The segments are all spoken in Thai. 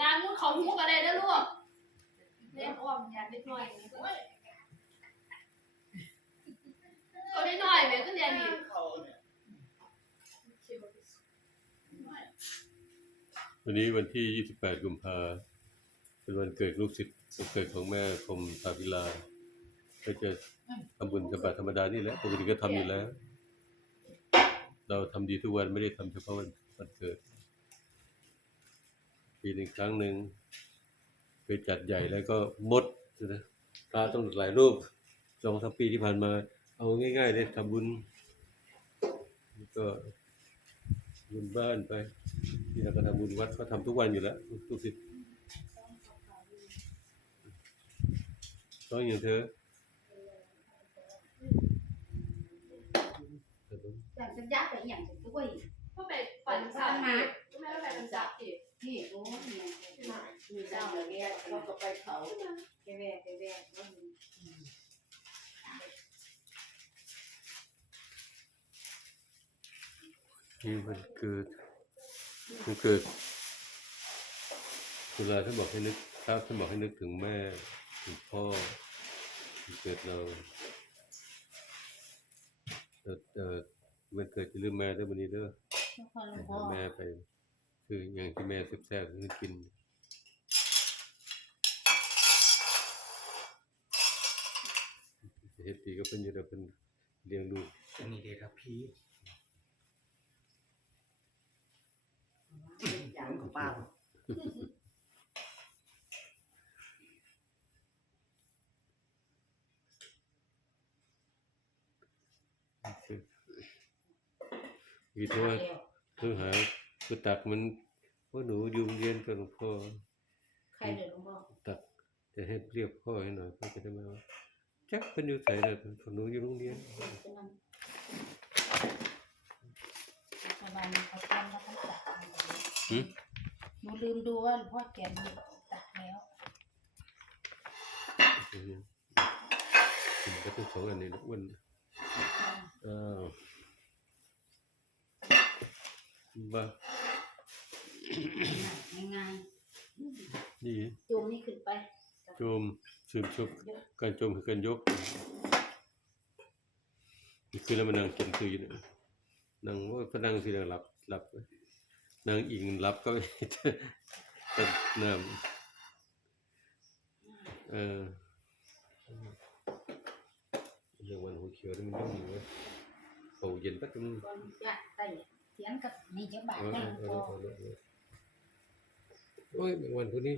ล้างมือเขาหูกันเลยนะลูกเลี้ยงอ้อมยาเล็กน้อยตัวน้อยๆแม่ก็เรียนนี่วันนี้วันที่ 28 กุมภาเป็นวันเกิดลูกศิษย์ วันเกิดของแม่คมตาพิลาก็จะทำบุญกับธรรมดานี่แหละปกติก็ทำอยู่แล้ว เราทำดีทุกวันไม่ได้ทำเฉพาะวันวันเกิด ปีหนึ่งครั้งหนึ่งเคยจัดใหญ่แล้วก็หมดนะพระต้องหลายรูปสองสามปีที่ผ่านมา เอาง่ายๆเลยทำบุญก็บุญบ้านไปนี่เราก็ทำบุญวัดก็ทำทุกวันอยู่แล้วทุกสิท ธิ์ต้องอย่างเธอ Làm sao giáp phải nhận được cái quỷ ก็ไปปั่นสามมาก็ไม่ได้ไปปั่นจับอีก Thì bố nhận được Người ta là nghe Nó có bài khẩu Cái ve cái ve nó นี่มันเกิดมันเกิดเวลาท่านบอกให้นึกครับท่านบอกให้นึกถึงแม่ถึงพ่อมัน เกิดเราเออเออมันเกิดจะลืมแม่เด้อวันนี้เด้อ Nó con ไป nó หา có แม่ไป คืออย่างที่แม่แซ่บๆคือกินเฮ็ดดีก็เป็นอยู่แต่เป็นเลี้ยงลูกอันนี้เดทับพี่ Chẳng ของเปล่า คือโทษคือหาคือตักมันว่าหนูอยู่โรงเรียนกับหลวงพ่อ Khai được đúng không? ตักจะให้เรียกพ่อให้หน่อยพ่อจะได้มาว่าจักเป็นอยู่ไสน่ะของหนูอยู่โรงเรียน Cái năm Các bạn có con nó không tạc หืมหนูลืมดูว่าพ่อแกมีตักแล้วอืมกินก็ต้องสองอันนี้นะอ้วนอ้าว บ้าง่ายนี่ๆจูงนี่ขึ้นไปโจมสืบชกการโจมคือการยกนี่คือแล้วมันนั่งกินคืออยู่เนี่ยนั่งว่าก็นั่งสินั่งหลับหลับนั่งอิงหลับก็ตัดน้ำเออเรื่องวันหัวเขียวนี่มันต้องมีเว้ยเขาเย็นปั๊บมัน con dạ tay tiến cặp đi cho เอ bạn อ nha เออ cô เออเออเออโอ้ยแมงวันพวกนี้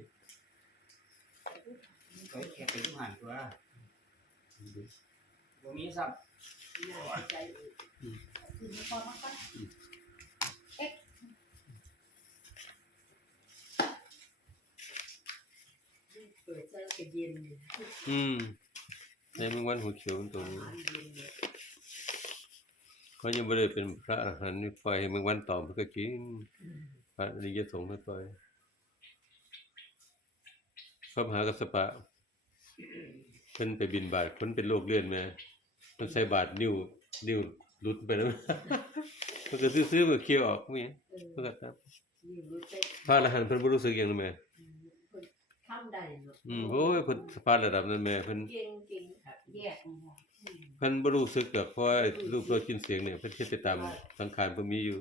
เฮ้ยแค่เป็นทุกหันตัวตัวนี้สับคือมีคนมาก็เปิดใจก็เย็นเลยอืมในแมงวันหัวเขียวมันตัวนี้ เขายังไม่ได้เป็นพระอรหันต์นี่ปล่อยให้แมงวันตอมเพื่อก็กินพระอริยสงฆ์ไม่ปล่อยพระมหากัสสปะเพิ่นไปบินบาตเพิ่นเป็นโรคเลื่อนแม่เพิ่นใส่บาตรนิ้วนิ้วหลุดไปแล้วเพิ่นก็ซื้อๆมาเคี่ยวออกมีเออเพิ่นก็ครับนี่รู้ใจพระอรหันต์เพิ่นบ่รู้สึกหยังเลยแม่ทำได้เนาะอืมโอ้ยเพิ่นพระระดับนั้นแม่เพิ่นเก่งเก่งค่ะแยกออกมา เพิ่นบ่รู้สึกดอกเพราะว่ารูปรสกลินเสียงเนี่ยเพิ่นเฮ็ดไปตามสังขารเพิ่นมีอยู่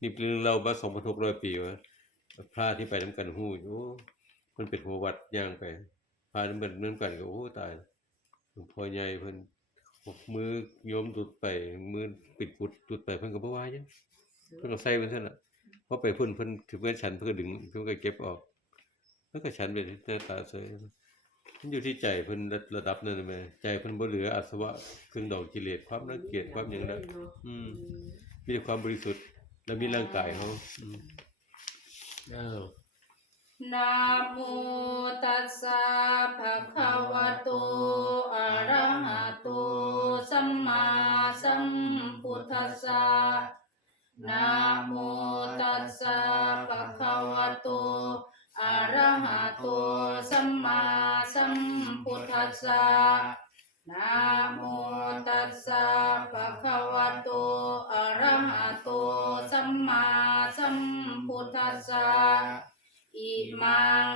นี่เป็นเรื่องเล่ามา2,600 ปีว่าพระที่ไปนํกันฮู้อยู่โอ้เพิ่นเป็นหัววัดย่างไปพระนำกันนกันก็โอ้ตายหลวงพ่อใหญ่เพิ่นมือโยมตุดไป มือปิดปุดตุดไปเพิ่นก็บ่ว่าหยังเพิ่นก็ใส่ไว้ซั่นล่ะพอไปพุ่นเพิ่นถึงเพิ่นฉันเพิ่นก็ดึงเพิ่นก็เก็บออกเพิ่นก็ฉันไปหน้าตาสย มันอยู่ที่ใจเพิ่นระดับนั้นน่ะแม่ใจเพิ่นบ่เหลืออาสวะเครื่องดอกกิเลสความรังเกียจความหยังนั้นอืม มีแต่ความบริสุทธิ์และมีร่างกายเขาอืมอ้าวนะโมตัสสะภะคะวะโตอะระหะโตสัมมาสัมพุทธัสสะนะโมตัสสะภะคะวะโตอะ ระหะโตสัมมาสัมพุทธัสสะนะโมตัสสะภะคะวะโตอะระหะโตสัมมาสัมพุทธัสสะอิมัง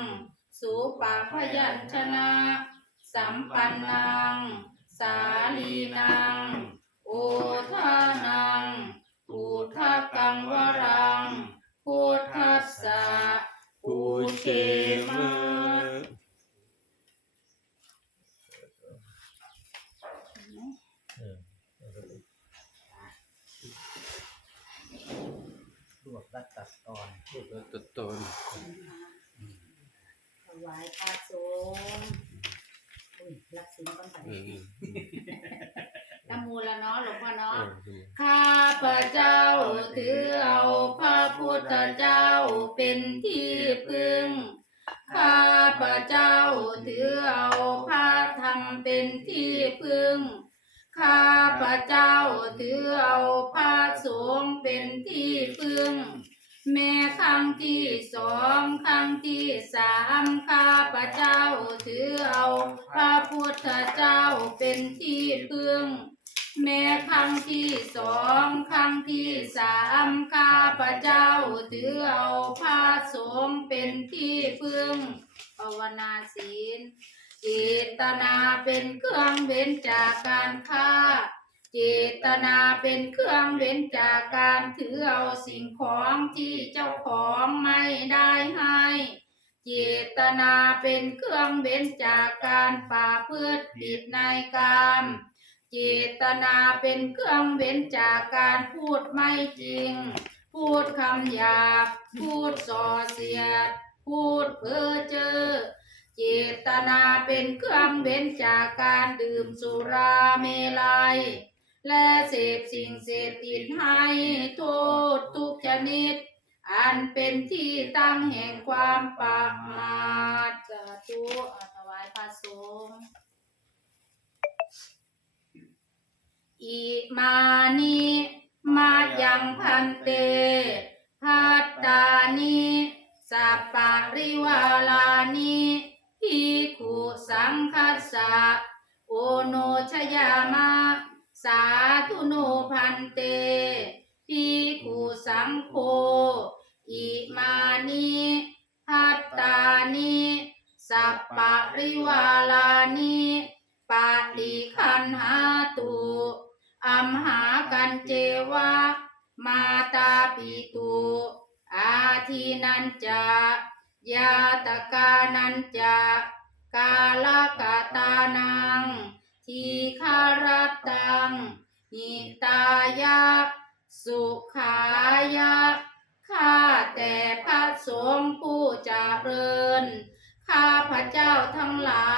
สุปาพยัญชนะ สัมปันนัง สาลีนัง มะรวบรัดตัดตอนตัดตอนถวายพระสงฆ์อุ้ยรักสินก่อนไปอืมตะมูละเนาะหลวงพ่อเนาะอข้าพระเจ้าถือเอาพระพุทธเจ้าเป็น ที่พึ่งแม้ครั้งที่สองครั้งที่สามข้าพระเจ้าถือเอาพระสงฆ์เป็นที่พึ่งภาวนาศีลเจตนาเป็นเครื่องเว้นจากการฆ่า เจตนาเป็นเครื่องเว้นจากการถือเอาสิ่งของที่เจ้าของไม่ได้ให้ เจตนาเป็นเครื่องเว้นจากการป่าพืชผิดในกาม เจตนาเป็นเครื่องเว้นจากการพูดไม่จริง พูดคำหยาบ พูดส่อเสียด พูดเพ้อเจ้อเจตนาเป็นเครื่องเว้นจากการดื่มสุราเมลัย และเสพสิ่งเสพติดให้โทษทุกชนิด อันเป็นที่ตั้งแห่งความประมาทสาธุอาถวายพระสงฆ์ อิมานิมายังพันเตพัตตานิสัปปะริวาลานิพิขุสังคัสสะโอโนชยามะสาธุโนพันเตพิขุสังโฆอิมานิพัตตานิสัปปะริวาลานิ เจวะมาตาปิตุอาทีนันจะยาตกานันจะกาลกาตานัง ทีคารตังหิตายะสุขายะข้าแต่พระสงฆ์ผู้เจริญ ข้าพระเจ้าทั้งหลาย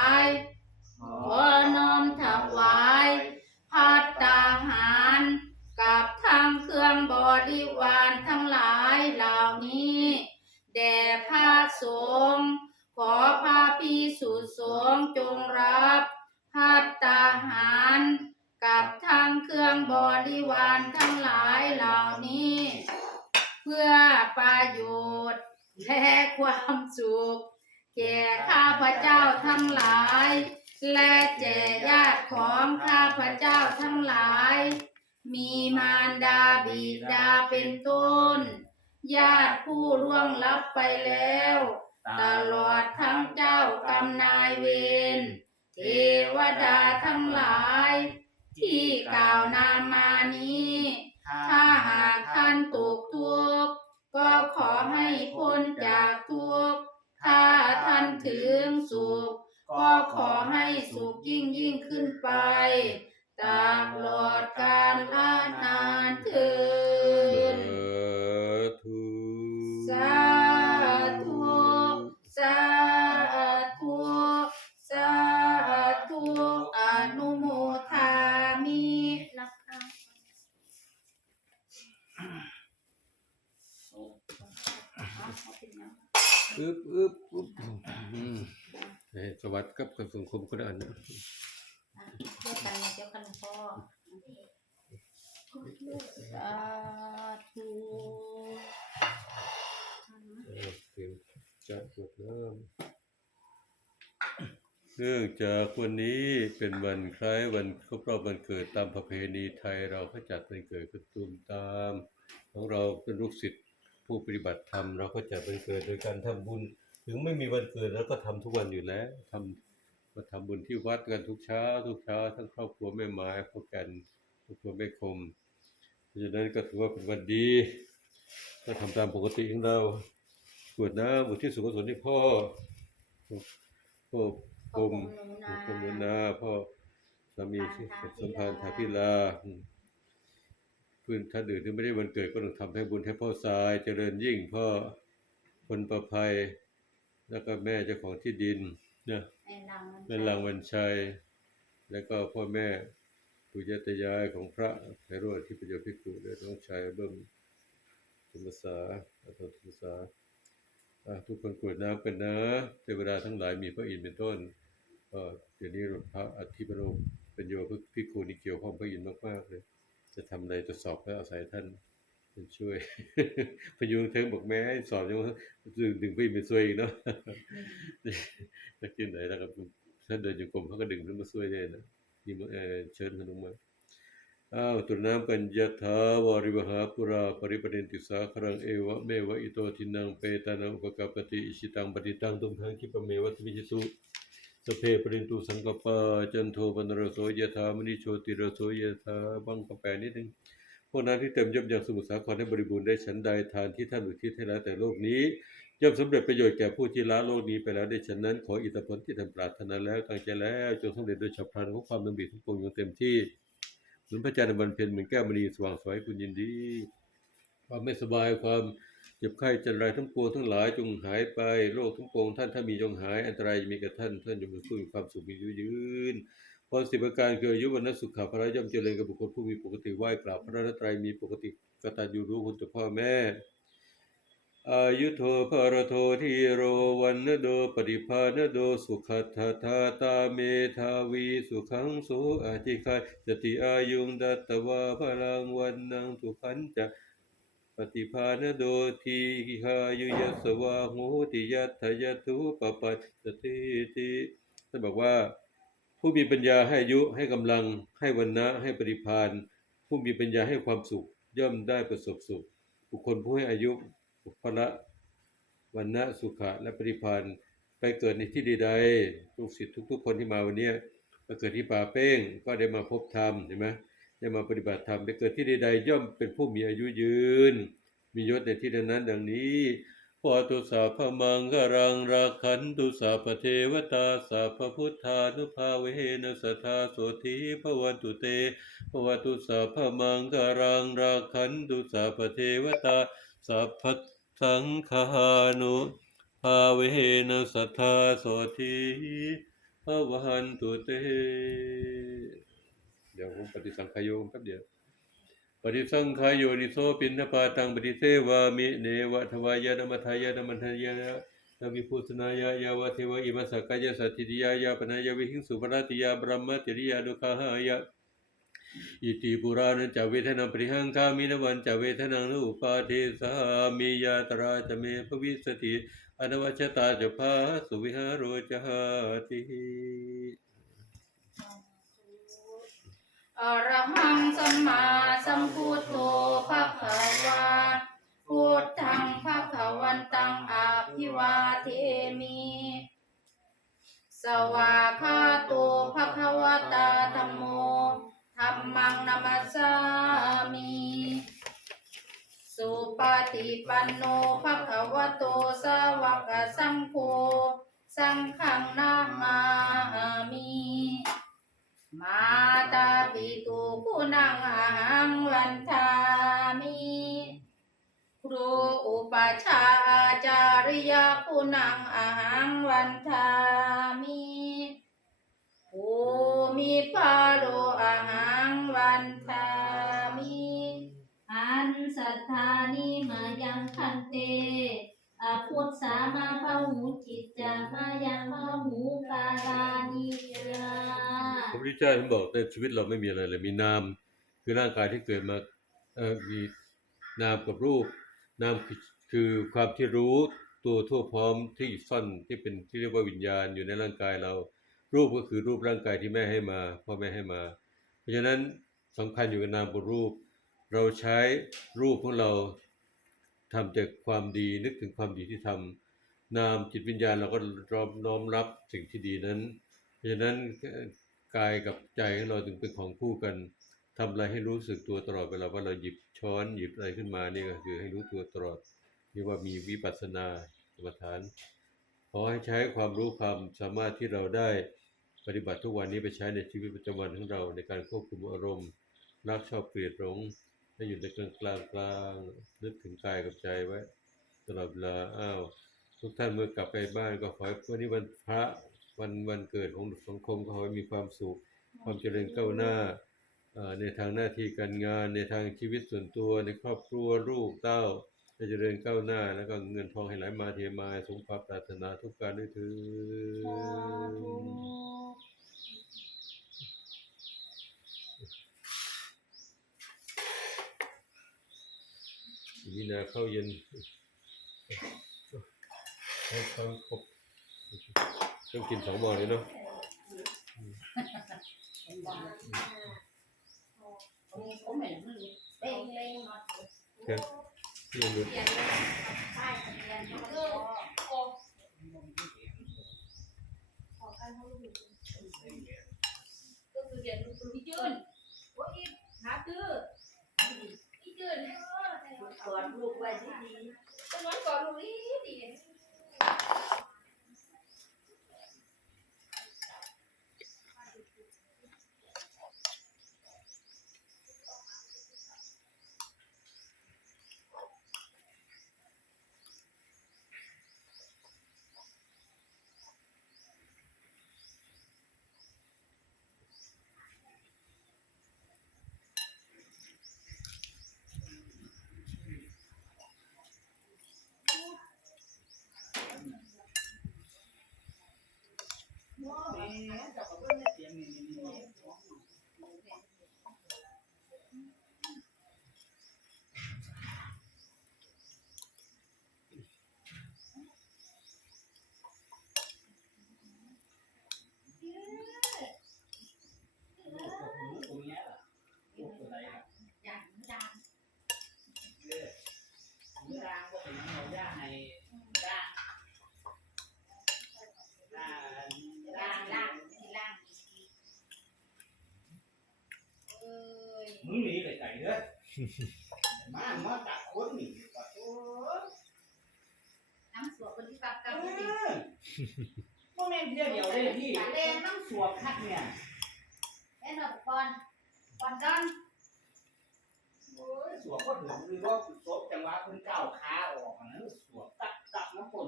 บริวารทั้งหลายเหล่านี้ แด่พระสงฆ์ขอพระพิสุสงฆ์จงรับพัตตาหาร กับทางเครื่องบริวารทั้งหลายเหล่านี้ เพื่อประโยชน์และความสุขแก่ข้าพเจ้าทั้งหลาย และแก่ญาติของข้าพเจ้าทั้งหลาย มีมารดาบิดาเป็นต้น ญาติผู้ล่วงลับไปแล้ว ตลอดทั้งเจ้ากรรมนายเวรเทวดาทั้งหลาย ที่กล่าวนามมานี้ ถ้าหากท่านตกทุกข์ก็ขอให้พ้นจากทุกข์ถ้าท่านถึงสุข ก็ขอให้สุขยิ่งยิ่งขึ้นไป ตลอดกาลละนานเถินธุสาธุสาธุสาธุอนุโมทามินะคะอึบอึบอึบอืมเอ้ยสวัสดิ์กับกับสังคมคนอ่านนะ สาธุเออเตรียมจัดหมดเริ่มเนื่องจากวันนี้เป็นวันคล้ายวันครบรอบวันเกิดตามประเพณีไทยเราก็จัดวันเกิดขึ้นตูมตาม ของเราเป็นลูกศิษย์ผู้ปฏิบัติธรรมเราก็จัดวันเกิดโดยการทำบุญ ถึงไม่มีวันเกิดเราก็ทำทุกวันอยู่แล้วทำ มาทำบุญที่วัดกันทุกเช้า ทุกเช้า ทั้งครอบครัวแม่ไม้พวกกันครอบครัวแม่คมเพราะฉะนั้นก็ถือว่าเป็นวันดีก็ทำตามปกติของเรากรวดน้ำอุทิศส่วนกุศลให้พ่อพ่อคมพ่อคมนุนาพ่อสามีที่สัมพันธ์ทาพิลาอืมเพื่อนท่านอื่นที่ไม่ได้วันเกิดก็ต้องทำให้บุญให้พ่อทรายเจริญยิ่งพ่อคนประภัย แล้วก็แม่เจ้าของที่ดินนะ แม่นางมันแม่ลังวันชัย แล้วก็พ่อแม่ปู่ย่าตายายของพระไพโรธที่ประโยชน์พิกุและน้องชายเบิ้มธรรมษาอาตมษาทุกคนกรวดน้ำกันนะเทวดาทั้งหลายมีพระอินทร์เป็นต้นเดี๋ยวนี้พระอธิปโรมเป็นโยพิกุนี่เกี่ยวข้องพระอินทร์มากๆเลย จะทำอะไรจะสอบก็อาศัยท่าน ช่วย พยุงเทิงบอกแม่สอบยังดึงดึงพี่ไปช่วยอีกเนาะจะกินไหนแล้วครับท่าเดินอยู่กรมเขาก็ดึงขึ้นมาช่วยได้นะนี่เออเชิญขึ้นมาอ้าวตุน้ำกันยะถาวาริวหาปุราปริปเดนติสาครังเอวะเมวะอิโตทินังเปตานังอุปกปปติอิชิตังปฏิตังตุมทังคิปเมวะสมิจิตุสเพปรินตุสังกปาจันโทปนรโสยถามณิโชติรโสยถาบังกะแปนิดนึง พวกนั้นที่เต็มย่อมยังสมุทรสาครให้บริบูรณ์ได้ฉันใดทานที่ท่านอุทิศให้แล้วแต่โลกนี้ย่อมสำเร็จประโยชน์แก่ผู้ที่ละโลกนี้ไปแล้วได้ฉะนั้น ขออิทธิพลที่ท่านปรารถนาแล้วตั้งใจแล้วจงสำเร็จโดยฉับพลันของความดำริทุกปวงอย่างเต็มที่เหมือนพระจันทร์ในวันเพ็ญเหมือนแก้วมณีสว่างสวยคุณยินดีความไม่สบายความเจ็บไข้จันไรทั้งปวงทั้งหลายจงหายไปโรคทั้งปวงท่านถ้ามีจงหายอันตรายมีกับท่านท่านจงมีสู้ความสุขมีอยุยืน พรสิบประการคืออายุวันนสุขภาระย่อมเจริญกับบุคคลผู้มีปกติไหว้กราบพระรัตรัยมีปกติกตัญญูรู้คุณต่อพ่อแม่ อายุโทภรโททีโรวันนโดปฏิภาณโดสุขัตถาตาเมทาวีสุขังโสอาจิคายจติอายุงดัตตวาพลังวันนังสุขันจะปฏิภาณโดทีหายุยสวาโหติยัตถยตุปปัสสติติท่านบอกว่า ผู้มีปัญญาให้อายุให้กำลัง ให้วันนะให้ปฏิภาณผู้มีปัญญาให้ความสุข ย่อมได้ประสบสุข บุคคลผู้ให้อายุพละวันนะสุขะและปฏิภาณไปเกิดในที่ใดๆลูกศิษย์ทุก ๆ คนที่มาวันนี้มาเกิดที่ป่าเป้งก็ได้มาพบธรรมเห็นไหมได้มาปฏิบัติธรรมไปเกิดที่ใดๆย่อมเป็นผู้มีอายุยืน มียศในที่นั้นดังนี้ พอตุสาพมังกรังราคันตุสาพเทวตาสาพพุทธานุภาเวนะสัทธาโสธีภวันตุเตภวตุสาพมังกรังราคันตุสาพเทวตาสาพสังฆานุภาเวนะสัทธาโสธีภวันตุเต เดี๋ยวผมปฏิสังขยโยมแป๊บเดียว ปฏิสังขายโยนิโสปินทปาตังปฏิเทวามิเนวะทวายะนมัทายะนมัทายะนาวิพุสนายะยาวะเทวะอิมัสกายะสัตติยายะปนายะวิหิงสุปราติยาบรมมติริยาดุคาหายะอิติปุรานันจเวทนาปริหังคามินวันจเวทนังนุปาเทสามิยาตราจะเมภวิสติอนวัชตาจะพาสุวิหารโรจหาติ อรหังสัมมาสัมพุทโธภะคะวาพุทธังภะคะวันตังอาภิวาเทมิ สวาคาโตภะคะวตาธัมโมธัมมังนัมัสสามิ สุปฏิปันโนภ งวันทามิครูอุปชาอาจาริยคุณังอาหังวันทามิภูมิพาโลอาหังวันทามิอันสัทธานิมายังคันเตอาพุทธามาพหูจิตจามายังพหูกาลานิยาพระพุทธเจ้าท่านบอกในชีวิตเราไม่มีอะไรเลยมีนาม คือร่างกายที่เกิดมาเอ่อมีนามกับรูป นามคือความที่รู้ตัวทั่วพร้อมที่ซ่อนที่เป็นที่เรียกว่าวิญญาณอยู่ในร่างกายเรา รูปก็คือรูปร่างกายที่แม่ให้มาพ่อแม่ให้มา เพราะฉะนั้นสำคัญอยู่กับนามบนรูป เราใช้รูปของเราทำจากความดีนึกถึงความดีที่ทำนามจิตวิญญาณเราก็น้อมน้อมรับสิ่งที่ดีนั้น เพราะฉะนั้นกายกับใจของเราถึงเป็นของคู่กัน ทำอะไรให้รู้สึกตัวตลอดเวลาว่าเราหยิบช้อนหยิบอะไรขึ้นมานี่ก็คือให้รู้ตัวตลอดเรียกว่ามีวิปัสสนากรรมฐานขอให้ใช้ความรู้ความสามารถที่เราได้ปฏิบัติทุกวันนี้ไปใช้ในชีวิตประจำวันของเราในการควบคุมอารมณ์รักชอบเกลียดหลงให้อยู่ในกลางกลางกลางนึกถึงกายกับใจไว้ ตลอดเวลาอ้าวทุกท่านเมื่อกลับไปบ้านก็ขอให้วันนี้วันพระวันวันเกิดของสังคมก็ขอให้มีความสุข ความเจริญก้าวหน้า ในทางหน้าที่การงานในทางชีวิตส่วนตัวในครอบครัวลูกเต้าจะเจริญก้าวหน้าแล้วก็เงินทองให้ไหลมาเทมาสมความปรารถนาทุกการด้วยเถืมีนาเข้าเย็นให้เขาครบต้องกินสองหม้อเลยเนาะ ครับที่ยังดู เปลี่ยนเลยใช่เปลี่ยนเออโอ้ก็คือเรียนรู้พี่จืนโอ้ยหาตื้อพี่จืนกอดลูกไว้ดีๆต้องนอนกอดลูกดีดี มามาตัดคนนี่ตัดโอ้น้ำสวบคนที่กลับเอกับอโมเมนต์เดียวเดียวเลยพี่เล่นน้ำสวบคัดเนี่ยแน่นอนก่อนก่อนดอนโอ้ยสวบก็ถึงหรือว่าสวบจังหวะคุณก้าวขาออกนะสวบตักตักน้ำฝน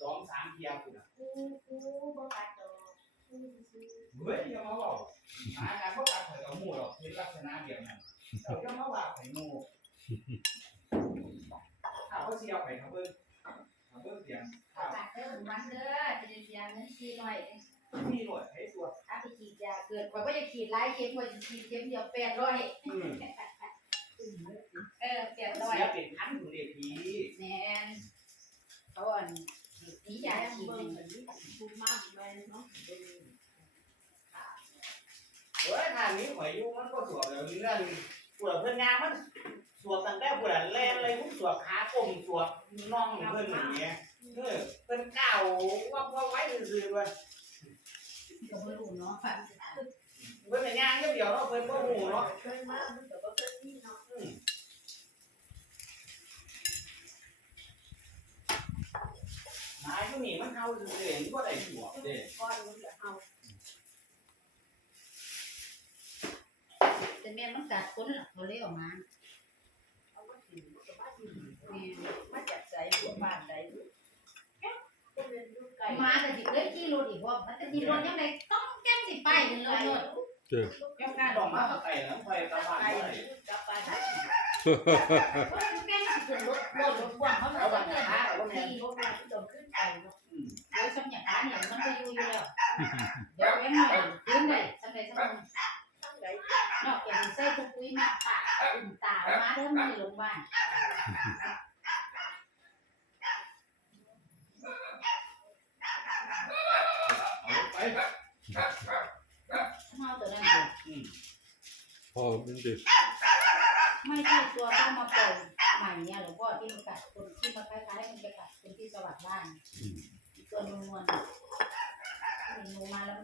สองสามเทียคุณอะกูกูบ่กัดดอกกูซื้อเฮ้ยอย่ามาบอกอาการพวกการเผยกับหมูหรอกเป็นลักษณะเดียวกัน เราจะมาว่าไข่หมูถ้าเขาเสียไข่เขาเบิ้งทำเบิ้งเสียงถ้ากัดเด้อมันเด้อจะได้เสียเงินซีหน่อยมีหน่อยให้ตัวถ้าไปฉีดยาเกิดข่อยบ่จะฉีดไล่เข็มข่อยจะฉีดเข็มเดียว800อืมเอ ก็บ่รู้เนาะเพื่อนงานเดียวเนาะเพื่นก็หูเนาะเคยมามันก็บ่เคยมีเนาะนายก็มีมันเฮาซื่อๆนี่ก็ได้สวเด้ก้อนมันก็เอาแต่แม่มันกัดคนล่ะเขาเลยออกมาเอามากินมันก็มากินแม่มาจากใส่หัวบ้านใดลู ก๊กก็เป็นลูกไก่มาแต่สิเลยขี่รถอีกว่ามันจะขี่รถยังไงต้องแก้มสิไปขึ้นรถรถแก้วกาดอกมาไก่แล้วไปกระบาดไก่เลยกลับไปได้เพราะแก้มสิขึ้นรถรถรถพ่วงเขาเอาต้บ้างเดินฮะทางเอาบ้านไหนขี่พวกเราที่ต้องขึ้นไปเนาะโดยสมัยการเนี่ยมันก็อยู่อยู่แล้วเดี๋ยวแม่หน่อยขึ้นเลยสมัยสมัยทั้งไหนนอกจากใส่ทุกปุ้ยมาปากอุ่นตามาเริ่มมีโรงพยาบาล เอาไป เฮาตัวนั้นสิ อืม พ่อมันเด็กไม่ใช่ตัวต้องมาปล่อยใหม่เนี่ยหลวงพ่อที่มันกัดคนที่มาคล้ายๆมันจะกัดคนที่สวัสดิ์บ้านอืมตัวนูนวลนูมาแล้ว